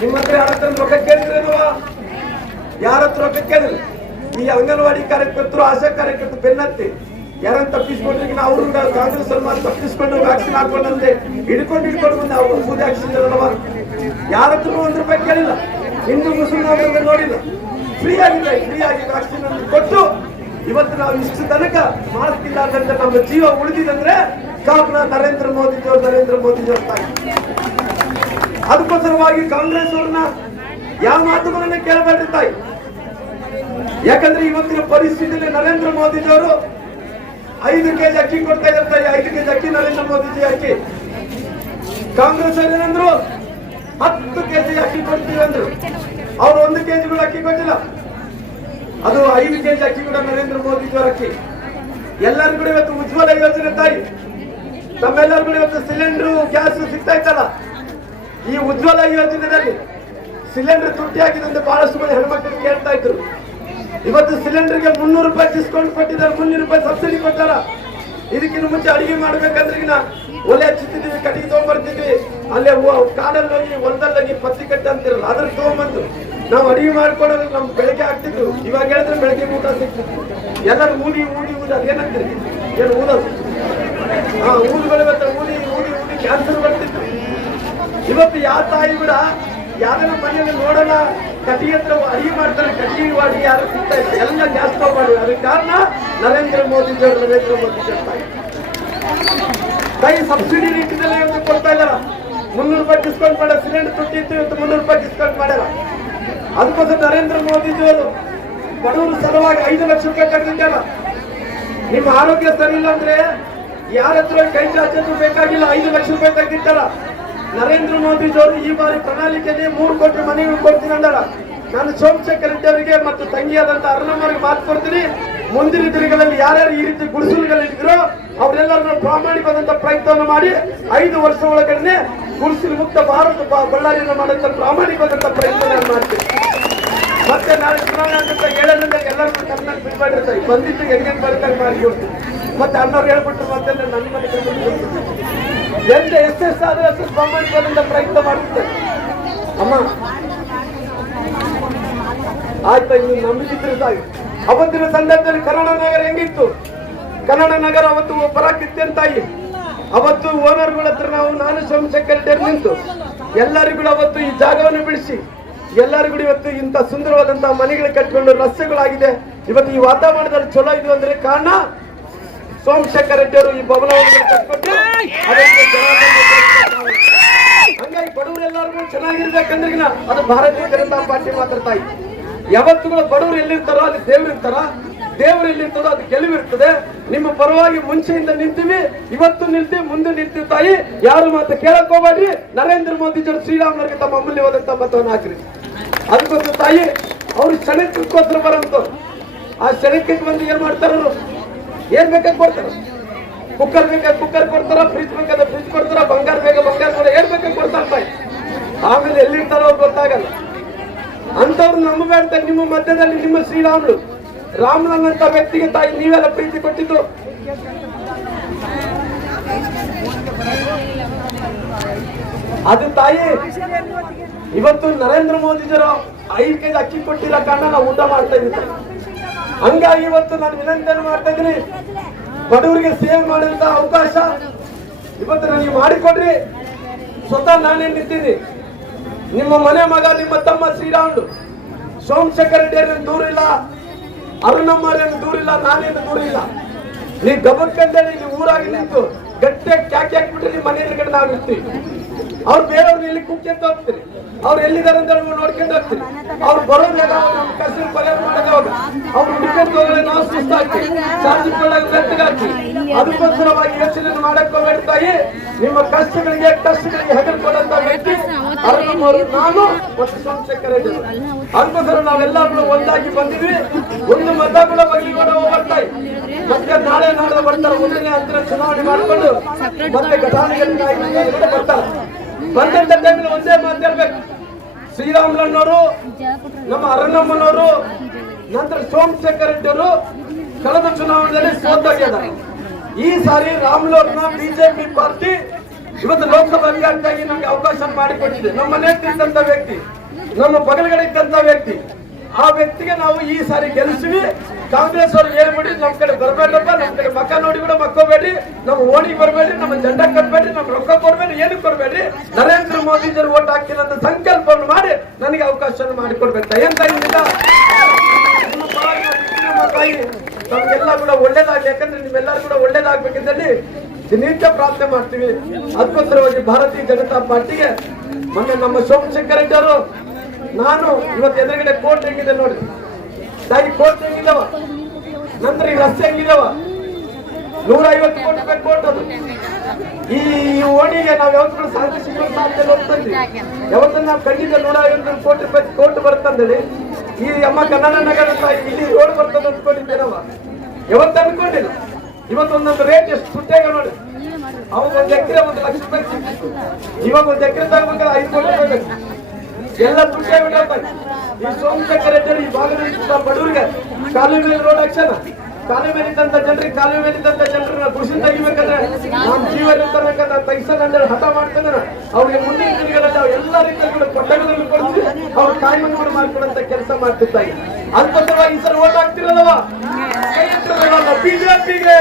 ನಿಮ್ಮ ಹತ್ರ ಯಾರ ಹತ್ರ ರೊಕ್ಕ ಕೇಳಿದ್ರೇನುವ ಯಾರ ಹತ್ರ ರೊಕ್ಕ ಕೇಳಿಲ್ಲ ಈ ಅಂಗನವಾಡಿ ಕಾರ್ಯಕರ್ತರು ಆಶಾ ಕಾರ್ಯಕರ್ತರು ಬೆನ್ನತ್ತಿ ಯಾರನ್ನ ತಪ್ಪಿಸ್ಕೊಂಡ್ರಿಗೆ ನಾವು ಕಾಂಗ್ರೆಸ್ ಮಾತ್ರ ತಪ್ಪಿಸ್ಕೊಂಡು ವ್ಯಾಕ್ಸಿನ್ ಹಾಕೊಂಡಂತೆ ಹಿಡ್ಕೊಂಡು ಹಿಡ್ಕೊಂಡು ಬಂದು ಅವ್ರು ಸೂದಿ ಹಾಕ್ಸಿದ್ರಲ್ವ ಯಾರ ಹತ್ರ ಒಂದ್ ರೂಪಾಯಿ ಕೇಳಿಲ್ಲ ಹಿಂದೂ ಮುಸ್ಲಿಂ ನೋಡಿಲ್ಲ ಫ್ರೀ ಆಗಿದೆ ಫ್ರೀ ಆಗಿ ವ್ಯಾಕ್ಸಿನ್ ಕೊಟ್ಟು ಇವತ್ತು ನಾವು ಇಷ್ಟು ತನಕ ಮಾಸ್ಕ್ ಅಂತ ನಮ್ಮ ಜೀವ ಉಳಿದಿದಂದ್ರೆ ಕಾರಣ ನರೇಂದ್ರ ಮೋದಿಜಿಯವರು ನರೇಂದ್ರ ಮೋದಿಜಿಯವ್ರ ತಾಯಿ ಅದಕ್ಕೋಸ್ಕರವಾಗಿ ಕಾಂಗ್ರೆಸ್ ಅವ್ರನ್ನ ಯಾವ ಮಾತುಗಳನ್ನ ಕೇಳಬೇಡ್ರಿ ತಾಯಿ? ಯಾಕಂದ್ರೆ ಇವತ್ತಿನ ಪರಿಸ್ಥಿತಿಯಲ್ಲಿ ನರೇಂದ್ರ ಮೋದಿಜಿಯವರು ಐದು ಕೆಜಿ ಅಕ್ಕಿ ಕೊಡ್ತಾ ಇದ್ದಾರೆ ತಾಯಿ. ಐದು ಕೆಜಿ ಅಕ್ಕಿ ನರೇಂದ್ರ ಮೋದಿಜಿ ಅಕ್ಕಿ. ಕಾಂಗ್ರೆಸ್ ಅವ್ರು ಏನಂದ್ರು, ಹತ್ತು ಕೆಜಿ ಅಕ್ಕಿ ಕೊಡ್ತೀವಿ ಅಂದ್ರು. ಅವ್ರು ಒಂದು ಕೆಜಿ ಕೂಡ ಅಕ್ಕಿ ಕೊಟ್ಟಿಲ್ಲ. ಅದು ಐದು ಕೆಜಿ ಅಕ್ಕಿ ಕೂಡ ನರೇಂದ್ರ ಮೋದಿ ಅಕ್ಕಿ ಎಲ್ಲರೂ ಕೂಡ ಇವತ್ತು ಉಜ್ವಲ ಯೋಜನೆ ತಾಯಿ. ತಮ್ಮೆಲ್ಲರೂ ಕೂಡ ಇವತ್ತು ಸಿಲಿಂಡರ್, ಗ್ಯಾಸ್ ಸಿಗ್ತಾ ಈ ಉಜ್ವಲ ಯೋಜನೆಯಲ್ಲಿ ಸಿಲಿಂಡರ್ ತುಟ್ಟಿ ಅಂತ ಬಹಳಷ್ಟು ಮಂದಿ ಹೆಣ್ಮಕ್ಳಿಗೆ ಕೇಳ್ತಾ ಇದ್ರು. ಇವತ್ತು ಸಿಲಿಂಡರ್ಗೆ ಮುನ್ನೂರು ರೂಪಾಯಿ ಡಿಸ್ಕೌಂಟ್ ಕೊಟ್ಟಿದ್ದಾರೆ, ಮುನ್ನೂರು ರೂಪಾಯಿ ಸಬ್ಸಿಡಿ ಕೊಟ್ಟಾರ ಇದಕ್ಕಿಂತ ಮುಂಚೆ ಅಡಿಗೆ ಮಾಡ್ಬೇಕಂದ್ರೆ ಒಲೆ ಹಚ್ಚುತ್ತಿದ್ವಿ ಕಟ್ಟಿಗೆ ತಗೊಂಡ್ಬರ್ತಿದ್ವಿ ಅಲ್ಲೇ ಕಾಡಲ್ಲಿ ಹೋಗಿ ಹೊಲದಲ್ಲಿ ಹೋಗಿ ಪತ್ತಿ ಕಟ್ಟಿ ಅಂತಿರಲ್ಲ ಅದ್ರ ತಗೊಂಬಂದು. ನಾವು ಅಡಿಗೆ ಮಾಡ್ಕೊಳ್ಳೋದು ನಮ್ ಬೆಳಗ್ಗೆ ಆಗ್ತಿತ್ತು. ಇವಾಗ ಹೇಳಿದ್ರೆ ಬೆಳಗ್ಗೆ ಊಟ ಸಿಕ್ತಿತ್ತು ಎಲ್ಲರೂ ಊದಿ ಊದಿ ಊದಿ ಅದೇನಂತೀರಿ ಏನು ಊದೋದು ಹಾ ಊದು ಇವತ್ತು ಊದಿ ಊದಿ ಊದಿ ಕ್ಯಾನ್ಸರ್ ಬರ್ತಿತ್ತು. ಇವತ್ತು ಯಾವ ತಾಯಿ ಕೂಡ ಯಾರನ್ನ ಮನೆಯಲ್ಲಿ ನೋಡೋಣ ಕಟಿ ಹತ್ರ ಅಡಿಗೆ ಮಾಡ್ತಾರೆ ಕಟ್ಟಿ ಮಾಡಿ ಯಾರು ಸಿಗ್ತಾ ಇಲ್ಲ. ಎಲ್ಲ ಗ್ಯಾಸ್ ಮಾಡಿ ಅದಕ್ಕೆ ಕಾರಣ ನರೇಂದ್ರ ಮೋದಿ ಜವರು ನರೇಂದ್ರ ಮೋದಿ ತಾಯಿ. ಸಬ್ಸಿಡಿ ಇವತ್ತು ಕೊಡ್ತಾ ಇದ್ದಾರ? ಮುನ್ನೂರು ರೂಪಾಯಿ ಡಿಸ್ಕೌಂಟ್ ಮಾಡೋ ಸಿಲಿಂಡರ್ ತುಟ್ಟಿತ್ತು, ಇವತ್ತು ಮುನ್ನೂರು ರೂಪಾಯಿ ಡಿಸ್ಕೌಂಟ್ ಮಾಡ್ಯಾರ? ಅದಕ್ಕೋಸ್ಕರ ನರೇಂದ್ರ ಮೋದಿಜಿಯವರು ಬಡವರ ಸಲುವಾಗಿ ಐದು ಲಕ್ಷ ರೂಪಾಯಿ ತೆಗೆದಿದ್ದಾರ ನಿಮ್ಮ ಆರೋಗ್ಯ ಸರಿ ಇಲ್ಲ ಅಂದ್ರೆ ಯಾರ ಹತ್ರ ಕೈ ಚಾಚೋದು ಬೇಕಾಗಿಲ್ಲ ಐದು ಲಕ್ಷ ರೂಪಾಯಿ ತೆಗೆದಿದ್ದಾರ ನರೇಂದ್ರ ಮೋದಿಜಿಯವರು ಈ ಬಾರಿ ಪ್ರಣಾಳಿಕೆಯಲ್ಲಿ ಮೂರು ಕೋಟಿ ಮನೆಗಳು ಕೊಡ್ತೀನಿ ಅಂದಾರ. ನಾನು ಸೋಮಶೇಖರ್ ಅವರಿಗೆ ಮತ್ತು ತಂಗಿಯಾದಂತ ಅರ್ಣಮ್ಮರಿಗೆ ಮಾತು ಕೊಡ್ತೀನಿ. ಮುಂದಿನ ದಿನಗಳಲ್ಲಿ ಯಾರ್ಯಾರು ಈ ರೀತಿ ಗುಡಿಸಲುಗಳಿದ್ರು ಅವರೆಲ್ಲರನ್ನ ಪ್ರಾಮಾಣಿಕವಾದಂತ ಪ್ರಯತ್ನವನ್ನು ಮಾಡಿ ಐದು ವರ್ಷ ಒಳಗಡೆ ಗುಡಿಸಲು ಮುಕ್ತ ಭಾರತ ಬಳ್ಳಾರಿಯನ್ನು ಮಾಡುವಂತ ಪ್ರಾಮಾಣಿಕವಾದಂತ ಪ್ರಯತ್ನ ನಾನು ಮಾಡ್ತೀನಿ. ಮತ್ತೆ ನಾಳೆ ಚುನಾವಣೆ ಹೇಳೋದ್ರಿಂದ ಎಲ್ಲರೂ ಕರ್ನಾಟಕ ಬಿಡ್ಬಾಡಿರ್ತಾರೆ ಬಂದಿದ್ದು ಹೆಂಗೆ ಬರ್ತಾರೆ ಮಾಡಿ ಕೊಡ್ತೀನಿ ಮತ್ತೆ ಅನ್ನೋರು ಹೇಳ್ಬಿಟ್ಟು ಮತ್ತೆ ನನ್ನ ಮನೆ ಎಸ್ ಎಸ್ ಆದ್ರೆ ಅಷ್ಟು ಪ್ರಾಮಾಣಿಕವಾದಂತ ಪ್ರಯತ್ನ ಮಾಡುತ್ತೆ? ಅಮ್ಮ. ಆಯ್ತಾ ನೀವು ನಂಬಿದ್ರೆ ಸಾಕು. ಅವತ್ತಿನ ಸಂದರ್ಭದಲ್ಲಿ ಕನ್ನಡ ನಗರ ಹೆಂಗಿತ್ತು? ಕನ್ನಡ ನಗರ ಅವತ್ತು ಪರಾಕಿತ್ಯನ್ ತಾಯಿ? ಅವತ್ತು ಓನರ್ಗಳ ಹತ್ರ ನಾವು ನಾನು ಸೋಮಶೇಖರ್ ಸೆಕ್ರೆಟರಿ ನಿಂತು. ಎಲ್ಲರಿಗೂ ಅವತ್ತು ಈ ಜಾಗವನ್ನು ಬಿಡಿಸಿ. ಎಲ್ಲರಿಗೂ ಇವತ್ತು ಇಂಥ ಸುಂದರವಾದಂತಹ ಮನೆಗಳು ಕಟ್ಕೊಂಡು ರಸ್ತೆಗಳಾಗಿದೆ. ಇವತ್ತು ಈ ವಾತಾವರಣದಲ್ಲಿ ಚಲೋ ಇದು ಅಂದ್ರೆ ಕಾರಣ ಸೋಮಶೇಖರ್ ರೆಡ್ಡಿ ಅವರು ಈ ಭವನವನ್ನು ರೆಡ್ಡಿ ಹಂಗಾಗಿ ಬಡವರೆಲ್ಲರಿಗೂ ಚೆನ್ನಾಗಿರ್ಬೇಕಂದ್ರೆ ಅದು ಭಾರತೀಯ ಜನತಾ ಪಾರ್ಟಿ ಮಾತ್ರ ತಾಯಿ. ಯಾವತ್ತುಗಳು ಬಡವರು ಎಲ್ಲಿರ್ತಾರೋ ಅಲ್ಲಿ ದೇವ್ರು ಎಲ್ಲಿರ್ತಾರೋ ಅದು ಗೆಲುವಿರ್ತದೆ ನಿಮ್ಮ ಪರವಾಗಿ ಮುಂಚೆಯಿಂದ ನಿಂತೀವಿ, ಇವತ್ತು ನಿಲ್ತೀವಿ, ಮುಂದೆ ನಿಲ್ತೀವಿ ತಾಯಿ. ಯಾರು ಮಾತು ಕೇಳಕ್ ನರೇಂದ್ರ ಮೋದಿ ಜೊತೆ ಶ್ರೀರಾಮನಿಗೆ ತಮ್ಮ ಅಮೂಲ್ಯವಾದಂತ ಮತವನ್ನು ಹಾಕ್ರಿ. ಅದಕ್ಕೋಸ್ಕರ ತಾಯಿ, ಅವ್ರು ಕ್ಷಣಕ್ಕೋಸ್ಕರ ಬರಂತು ಆ ಕ್ಷಣಕ್ಕೆ ಬಂದು ಏನ್ ಮಾಡ್ತಾರ ಏನ್ ಬೇಕಾಗಿ ಕೊಡ್ತಾರ? ಕುಕ್ಕರ್ ಬೇಕಾದ್ರೆ ಕುಕ್ಕರ್ ಕೊಡ್ತಾರ? ಫ್ರಿಜ್ ಬೇಕಾದ್ರೆ ಫ್ರಿಜ್ ಕೊಡ್ತಾರ? ಬಂಗಾರ ಬೇಗ ಬಂಗಾರ ಕೊಡ ಏನ್ ಬೇಕಾಗಿ ಕೊಡ್ತಾರ ತಾಯಿ? ಆಮೇಲೆ ಎಲ್ಲಿರ್ತಾರೋ ಗೊತ್ತಾಗಲ್ಲ. ಅಂತವ್ರು ನಂಬಬೇಡ ನಿಮ್ಮ ಮಧ್ಯದಲ್ಲಿ ನಿಮ್ಮ ಶ್ರೀರಾಮುಲು. ರಾಮನನ್ನಂತ ವ್ಯಕ್ತಿಗೆ ತಾಯಿ ನೀವೆಲ್ಲ ಪ್ರೀತಿ ಕೊಟ್ಟಿದ್ದು. ಅದು ತಾಯಿ, ಇವತ್ತು ನರೇಂದ್ರ ಮೋದಿಜರು ಐದು ಕೆಜಿ ಅಕ್ಕಿ ಕೊಟ್ಟಿರೋ ಕಾರಣ ನಾವು ಊಟ ಮಾಡ್ತಾ ಇದ್ದೀವಿ. ಹಂಗಾಗಿ ಇವತ್ತು ನಾನು ವಿನಂತಿಯನ್ನು ಮಾಡ್ತಾ ಇದ್ದೀನಿ. ಬಡವರಿಗೆ ಸೇವೆ ಮಾಡುವಂತ ಅವಕಾಶ ಇವತ್ತು ನನಗೆ ಮಾಡಿಕೊಡ್ರಿ. ಸ್ವತಃ ನಾನೇ ನಿಂತೀನಿ ನಿಮ್ಮ ಮನೆ ಮಗ, ನಿಮ್ಮ ತಮ್ಮ ಶ್ರೀರಾಮುಲು, ಸೋಮಶೇಖರ್ ರೆಡ್ಡಿ ಏನು ದೂರ ಇಲ್ಲ ಅರುಣಮ್ಮರೇನು ದೂರ ಇಲ್ಲ ನಾನೇನು ದೂರ ಇಲ್ಲ ನೀ ಗಬಕ್ಕಂದೇಳಿ ನೀವು ಊರಾಗಿ ನಿಂತು ಗಟ್ಟಿಯಾಗಿ ಕ್ಯಾಕಿ ಹಾಕ್ಬಿಟ್ರೆ ನಿಮ್ಮ ಮನೆ ಎದುರುಗಡೆ ನಾವು ಇರ್ತೀವಿ ಅವ್ರು ಬೇರೆಯವ್ರನ್ನ ಎಲ್ಲಿ ಕುಕ್ಕೆಂತ ಹೋಗ್ತೀರಿ? ಅವ್ರು ಎಲ್ಲಿದ್ದಾರೆ ಅಂತ ನೀವು ನೋಡ್ಕೊಂಡು ಹೋಗ್ತೀರಿ? ಅವ್ರು ಬರೋದಾಗ ಕಸಿರು ಪರಿಹಾರ ಮಾಡೋದು ಅವಾಗ. ಅವ್ರು ಹುಡುಕೊಂಡು ಹೋದ್ರೆ ನಾವು ಸುಸ್ತಾಗ್ತೀವಿ ಗಟ್ಟಿಗಾಗ್ತೀವಿ ಅದಕ್ಕೋಸ್ಕರವಾಗಿ ಯೋಚನೆ ಮಾಡಕ್ಕೆ ತಾಯಿ. ನಿಮ್ಮ ಕಷ್ಟಗಳಿಗೆ ಕಷ್ಟಗಳಿಗೆ ಹೆದರ್ಕೊಳ್ಳಂತ ವ್ಯಕ್ತಿ ಅವರು. ನಾನು ಮತ್ತು ಸೋಮಶೇಖರ್ ಅವರು. ಅದಕ್ಕೋಸ್ಕರ ನಾವೆಲ್ಲರೂ ಒಂದಾಗಿ ಬಂದಿದ್ವಿ. ಒಂದು ಮತ ಕೂಡ ಬಗೆಗಳು ಬರ್ತಾಯಿ ಮತ್ತೆ ನಾಳೆ ನಾಳೆ ಬರ್ತಾರೆ ಒಂದನೇ ಹತ್ತಿರ ಚುನಾವಣೆ ಮಾಡಿಕೊಂಡು ಮತ್ತೆ ಘಟಾನುಘಟಿ ಬರ್ತಾರೆ ಬಂದಂತ ಟೈಮಲ್ಲಿ ಒಂದೇ ಮಾತಾಡ್ಬೇಕು ಶ್ರೀರಾಮುಲಣ್ಣವರು, ನಮ್ಮ ಅರಣ್ಣಮ್ಮನವರು, ನಂತರ ಸೋಮಶೇಖರ್ ರೆಡ್ಡಿ ಅವರು ಕಳೆದ ಚುನಾವಣೆಯಲ್ಲಿ ಸೋತಾಗಿದ್ದಾರೆ. ಈ ಸಾರಿ ರಾಮ್ಲೋರ್ನ ಬಿಜೆಪಿ ಪಾರ್ಟಿ ಇವತ್ತು ಲೋಕಸಭಾ ಅಭ್ಯರ್ಥಿಯಾಗಿ ನಮ್ಗೆ ಅವಕಾಶ ಮಾಡಿಕೊಟ್ಟಿದೆ. ನಮ್ಮ ಮನೆಯಲ್ಲಿ ಇದ್ದಂತ ವ್ಯಕ್ತಿ, ನಮ್ಮ ಬಗಲಗಡೆ ಇದ್ದಂತ ವ್ಯಕ್ತಿ, ಆ ವ್ಯಕ್ತಿಗೆ ನಾವು ಈ ಸಾರಿ ಗೆಲ್ಲಿಸಿವಿ ಕಾಂಗ್ರೆಸ್ ಅವರು ಹೇಳ್ಬಿಡಿ ನಮ್ ಕಡೆ ಬರ್ಬೇಡಪ್ಪ, ನಮ್ ಕಡೆ ಮಕ್ಕ ನೋಡಿ ಕೂಡ ಮಕ್ಕೋಬೇಡಿ ನಮ್ ಓಣಿಗೆ ಬರಬೇಡಿ ನಮ್ಮ ಜಂಡ ಕಟ್ಬೇಡ್ರಿ, ನಮ್ ರೊಕ್ಕ ಕೊಡ್ಬೇಡಿ ಏನು ಕೊಡ್ಬೇಡ್ರಿ. ನರೇಂದ್ರ ಮೋದಿ ಜರು ಓಟ್ ಹಾಕಿಲ್ಲ ಅಂತ ಸಂಕಲ್ಪವನ್ನು ಮಾಡಿ ನನಗೆ ಅವಕಾಶ ಮಾಡಿಕೊಡ್ಬೇಕು. ನಿಮ್ಮ ಪರವಾಗಿ ತಾಯಿ ನಮ್ಗೆಲ್ಲ ಕೂಡ ಒಳ್ಳೇದಾಗ್ಲಿ. ಯಾಕಂದ್ರೆ ನಿಮ್ಮೆಲ್ಲರೂ ಕೂಡ ಒಳ್ಳೇದಾಗ್ಬೇಕಿದ್ದಲ್ಲಿ ದಿನನಿತ್ಯ ಪ್ರಾರ್ಥನೆ ಮಾಡ್ತೀವಿ. ಅದಕ್ಕೋಸ್ಕರವಾಗಿ ಭಾರತೀಯ ಜನತಾ ಪಾರ್ಟಿಗೆ ಮೊನ್ನೆ ನಮ್ಮ ಸೋಮಶೇಖರ್ ರೆಡ್ಡಿ ಅವರು, ನಾನು ಇವತ್ತು ಎದುರುಗಡೆ ಕೋರ್ಟ್ ಹೆಂಗಿದೆ ನೋಡಿ. ತಾಯಿ ಕೋರ್ಟ್ ಹೆಂಗಿದಾವ? ನಂತರ ಈ ರಸ್ತೆ ಹೆಂಗಿದಾವ? ನೂರ ಐವತ್ತು ಕೋಟಿ ರೂಪಾಯಿ ಕೋರ್ಟ್ ಅದು. ಈ ಓಣಿಗೆ ನಾವು ಯಾವತ್ತೂ ಸಾಧ್ಯ ಸಿಗೋ ಸಾಧ್ಯ ಹೋಗ್ತಂದ್ರಿ ಯಾವತ್ತನ್ನ ನಾವು ಖಂಡಿತ ನೂರ ಐವತ್ತು ಕೋಟಿ ರೂಪಾಯಿ ಕೋರ್ಟ್ ಬರ್ತಂದೇಳಿ ಈ ಅಮ್ಮ ಕನ್ನಡ ನಗರ ಇಲ್ಲಿ ರೋಡ್ ಬರ್ತದೆ ಅಂದ್ಕೊಂಡಿದ್ದೇನವ. ಯಾವತ್ತು ಅನ್ಕೊಂಡಿಲ್ಲ. ಇವತ್ತು ಒಂದೊಂದು ರೇಟ್ ಎಷ್ಟು ಸುಟ್ಟೆಗ ನೋಡಿ. ಅವಾಗ ಒಂದ್ ಎಕರೆ ಒಂದು ಲಕ್ಷ ರೂಪಾಯಿ ಸಿಕ್ಕಿತ್ತು. ಇವಾಗ ಒಂದು ಎಕರೆ ತಗೋಬೇಕಾದ್ರೆ ಐದು ಕೋಟಿ ರೂಪಾಯಿ ಬೇಕು ಎಲ್ಲ ಬಿಡಪ್ಪ ಈ ಸೋಮಶೇಖರ ರೆಡ್ಡಿ ಈ ಭಾಗದ ಬಡವರಿಗೆ ಕಾಲುವೆ ಮೇಲೆ ರೋಡ್ ಹಾಕ್ಸಣ ಕಾಲುವೆ ಮೇಲೆ ಇದ್ದಂತ ಜನರಿಗೆ ಕಾಲುವೆ ಮೇಲೆ ಇದ್ದಂತ ಜನರನ್ನ ಕೃಷಿ ತೆಗಿಬೇಕಂದ್ರೆ ನಮ್ಮ ಜೀವ ಇರ್ತಾರಬೇಕಂದ್ರೆ ತೈಸನ್ ಅಂದ್ರೆ ಹಠ ಮಾಡ್ತಾನೆ ಅವ್ರಿಗೆ ಮುಂದಿನ ದಿನಗಳಲ್ಲಿ ಅವ್ರು ಎಲ್ಲ ರೀತಿಯಲ್ಲಿ ಕೊಟ್ಟಗಳನ್ನು ಕೊಡಿಸಿ ಅವ್ರ ಕಾಯ್ಮನ್ನು ಮಾಡ್ಕೊಡಂತ ಕೆಲಸ ಮಾಡ್ತಿರ್ತಾರೆ ಅದಕ್ಕೋಸ್ಕರವಾಗಿ ಈ ಸಲ ಓಟ್ ಆಗ್ತಿರಲ್ಲವಾ ಬಿಜೆಪಿಗೆ.